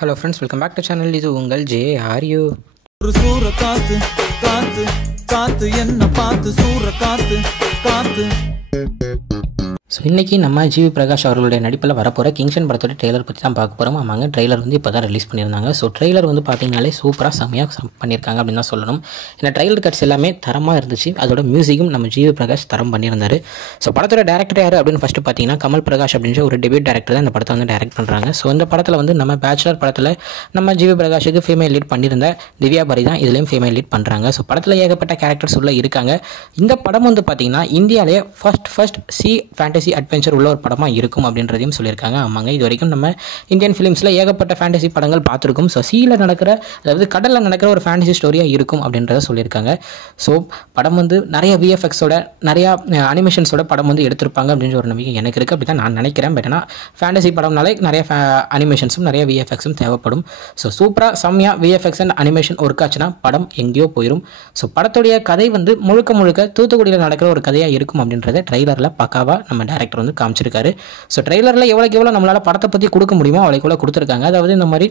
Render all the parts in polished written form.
Hello friends, welcome back to channel. This is Ungal J. How are you? ஒரு சூற காத்து காத்து காத்து என்ன பார்த்து சூற காத்து காத்து. ஸோ இன்றைக்கி நம்ம ஜிவி பிரகாஷ் அவர்களுடைய நடிப்பில் வரப்போகிற கிங்ஷன் படத்தோட ட்ரெய்லர் பற்றி தான் பார்க்க போகிறோம். ஆமாங்க, ட்ரெய்லர் வந்து இப்போ தான் ரிலீஸ் பண்ணியிருந்தாங்க. ஸோ ட்ரெய்லர் வந்து பார்த்தீங்கனாலே சூப்பராக செம்மையாக பண்ணியிருக்காங்க அப்படின்னு தான் சொல்லணும். ஏன்னா ட்ரெய்லர் கட்ஸ் எல்லாமே தரமாக இருந்துச்சு. அதோட மியூசிக்கும் நம்ம ஜிவி பிரகாஷ் தரம் பண்ணியிருந்தார். ஸோ படத்தோட டேரக்டர் யார் அப்படின்னு ஃபஸ்ட்டு பார்த்தீங்கன்னா கமல் பிரகாஷ் அப்படின்ற ஒரு டெபியூட் டேரக்டர் தான் இந்த படத்தை வந்து டைரக்ட் பண்ணுறாங்க. ஸோ இந்த படத்தில் வந்து நம்ம பேச்சுலர் படத்தில் நம்ம ஜிவி பிரகாஷுக்கு ஃபீமேல் லீட் பண்ணியிருந்த திவ்யா பாரி தான் இதுலேயும் ஃபீமேல் லீட் பண்ணுறாங்க. ஸோ படத்தில் ஏகப்பட்ட கேரக்டர்ஸ் உள்ள இருக்காங்க. இந்த படம் வந்து பார்த்தீங்கன்னா இந்தியாவிலே ஃபர்ஸ்ட் சி ஃபேண்டசி அட்வென்ச்சர் உள்ள ஒரு படமாக இருக்கும் அப்படின்றதையும் சொல்லியிருக்காங்க. ஆமாங்க, இது வரைக்கும் நம்ம இந்தியன் ஃபிலிம்ஸில் ஏகப்பட்ட ஃபேண்டசி படங்கள் பார்த்துருக்கோம். ஸோ சீயில் நடக்கிற, அதாவது கடலில் நடக்கிற ஒரு ஃபேண்டசி ஸ்டோரியாக இருக்கும் அப்படின்றத சொல்லியிருக்காங்க. ஸோ படம் வந்து நிறைய விஎஃப்எக்ஸோட நிறையா அனிமேஷன்ஸோட படம் வந்து எடுத்திருப்பாங்க அப்படின்ற ஒரு நம்பிக்கை எனக்கு இருக்குது. அப்படி தான் நான் நினைக்கிறேன். பட் ஆனால் ஃபேண்டசி படம்னாலே நிறைய அனிமேஷன்ஸும் நிறைய விஎஃப்எக்ஸும் தேவைப்படும். ஸோ சூப்பராக செம்மையாக விஎஃப்எக்ஸ் அண்ட் அனிமேஷன் ஒர்க் ஆச்சுன்னா படம் எங்கேயோ போயிடும். ஸோ படத்துடைய கதை வந்து முழுக்க தூத்துக்குடியில் நடக்கிற ஒரு கதையாக இருக்கும் அப்படின்றத ட்ரெய்லரில் பக்காவாக நம்ம டேரக்டர் வந்து காமிச்சிருக்காரு. ஸோ ட்ரெய்லரில் எவ்வளோ நம்மளால் படத்தை பற்றி கொடுக்க முடியுமோ அவ்வளோக்கு கொடுத்துருக்காங்க. அதாவது இந்த மாதிரி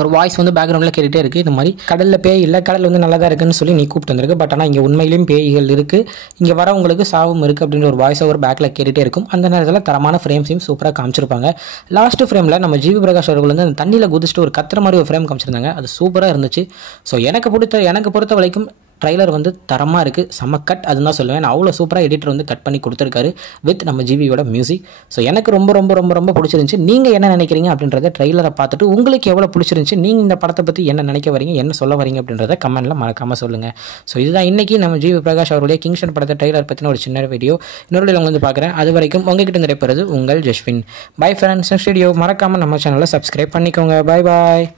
ஒரு வாய்ஸ் வந்து பேக்ரவுண்டில் கேட்டுகிட்டே இருக்குது. இந்த மாதிரி கடலில் பேய் இல்லை, கடல் வந்து நல்லா தான் இருக்குன்னு சொல்லி நீ கூப்பிட்டு வந்திருக்கு. பட் ஆனால் இங்கே உண்மையிலேயும் பேய்கள் இருக்குது, இங்கே வரவங்களுக்கு சாவும் இருக்குது அப்படின்ற ஒரு வாய்ஸ் ஒரு பேக்கில் கேட்டுகிட்டே இருக்கும். அந்த நேரத்தில் தரமான ஃப்ரேம்ஸையும் சூப்பராக காமிச்சிருப்பாங்க. லாஸ்ட் ஃப்ரேமில் நம்ம ஜிவி பிரகாஷ் அவர்கள் வந்து அந்த தண்ணியில் குதிச்சுட்டு ஒரு கத்துற மாதிரி ஒரு ஃப்ரேம் காமிச்சிருந்தாங்க. அது சூப்பராக இருந்துச்சு. ஸோ எனக்கு பொறுத்த வரைக்கும் ட்ரைலர் வந்து தரமாக இருக்குது, செம்ம கட் அதுன்னு தான் சொல்லுவேன். அவ்வளோ சூப்பராக எடிட்டர் வந்து கட் பண்ணி கொடுத்துருக்காரு வித் நம்ம ஜிவியோட மியூசிக். ஸோ எனக்கு ரொம்ப பிடிச்சிருந்துச்சு. நீங்கள் என்ன நினைக்கிறீங்க அப்படின்றத ட்ரைலரை பார்த்துட்டு உங்களுக்கு எவ்வளோ பிடிச்சிருந்துச்சு, நீங்கள் இந்த படத்தை பற்றி என்ன நினைக்க வரீங்க, என்ன சொல்ல வரீங்க அப்படின்றத கமெண்ட்டில் மறக்காமல் சொல்லுங்கள். ஸோ இதுதான் இன்றைக்கி நம்ம ஜிவி பிரகாஷ் அவருடைய கிங்ஷன் படத்தை ட்ரைலர் பற்றின ஒரு சின்ன வீடியோ. இன்னொரு வீடியோ வந்து பார்க்குறேன். அது வரைக்கும் உங்ககிட்ட நிறைய உங்கள் Jaswin. Bye friends. Next video மறக்காமல் நம்ம சேனலை சப்ஸ்கிரைப் பண்ணிக்கோங்க. பாய்.